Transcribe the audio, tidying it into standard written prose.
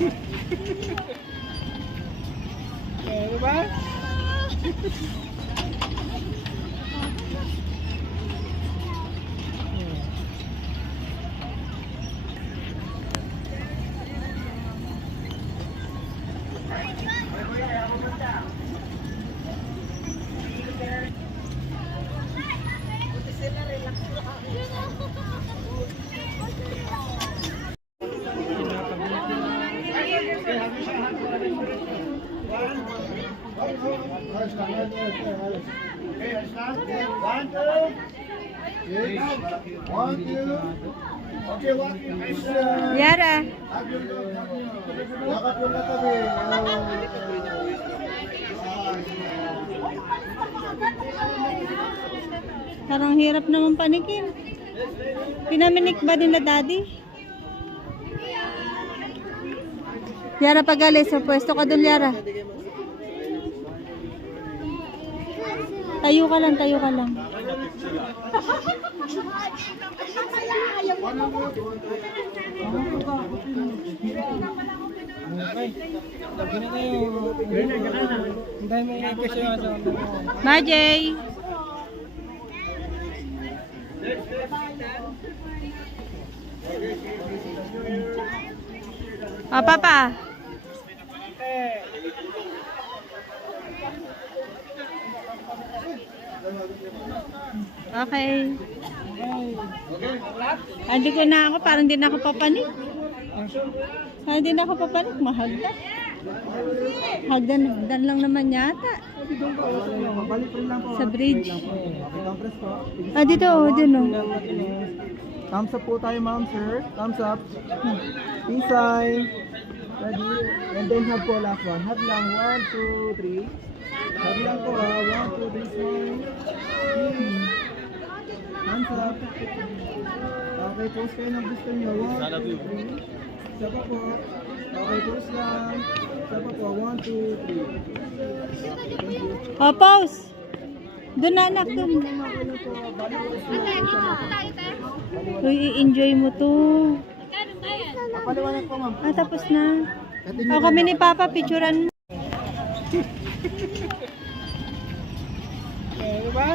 Ano ba? Yara. Parang hirap naman panikin. Pinaminik ba din na daddy? Yara, pag alis sa pwesto ka dun, Yara. Tayo ka lang, tayo ka lang. Majay! Oh, Papa! Okay. Hindi ko na ako, parang hindi na ako papanik. Parang hindi na ako papanik, mahagdan. Hagdan lang naman yata. Sa bridge. Ah, dito, dito. Thumbs up po tayo, ma'am, sir. Thumbs up. Peace sign. Ready? And then hug po last one. Hug lang. 1, 2, 3. Hug lang po, 1, 2, 3, smile. Hands up. Okay, pose kayo ng gusto nyo. 1, 2, 3. Isa pa po. Okay, pose lang. Isa pa po. 1, 2, 3. Oh, pause. Doon na, anak, doon. Uy, i-enjoy mo to. Papaliwanag po, ma'am. Ah, tapos na. Oh, kami ni Papa, picturean mo. Ano ba?